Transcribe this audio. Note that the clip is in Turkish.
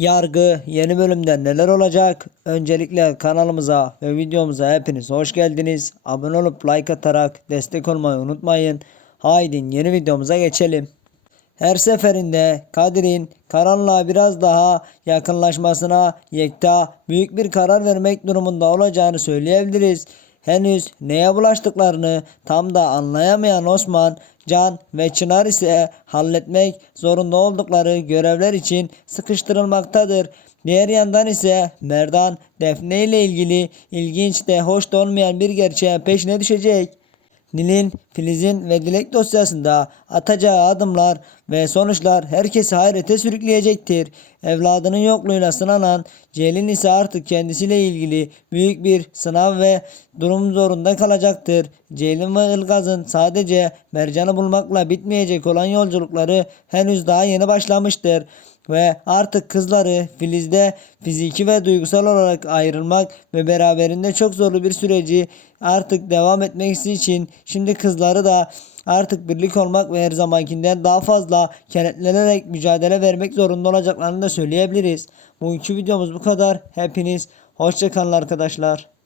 Yargı yeni bölümde neler olacak? Öncelikle kanalımıza ve videomuza hepiniz hoş geldiniz. Abone olup like atarak destek olmayı unutmayın. Haydi yeni videomuza geçelim. Her seferinde Kadir'in karanlığa biraz daha yakınlaşmasına Yekta büyük bir karar vermek durumunda olacağını söyleyebiliriz. Henüz neye bulaştıklarını tam da anlayamayan Osman, Can ve Çınar ise halletmek zorunda oldukları görevler için sıkıştırılmaktadır. Diğer yandan ise Merdan Defne ile ilgili ilginç de hoş olmayan bir gerçeğin peşine düşecek. Nil'in, Filiz'in ve Dilek dosyasında atacağı adımlar ve sonuçlar herkesi hayrete sürükleyecektir. Evladının yokluğuyla sınanan Celil ise artık kendisiyle ilgili büyük bir sınav ve durum zorunda kalacaktır. Celil ve Ilgaz'ın sadece Mercan'ı bulmakla bitmeyecek olan yolculukları henüz daha yeni başlamıştır ve artık kızları Filiz'de fiziki ve duygusal olarak ayrılmak ve beraberinde çok zorlu bir süreci artık devam etmesi için şimdi kızları da artık birlik olmak ve her zamankinden daha fazla kenetlenerek mücadele vermek zorunda olacaklarını da söyleyebiliriz. Bugünkü videomuz bu kadar. Hepiniz hoşçakalın arkadaşlar.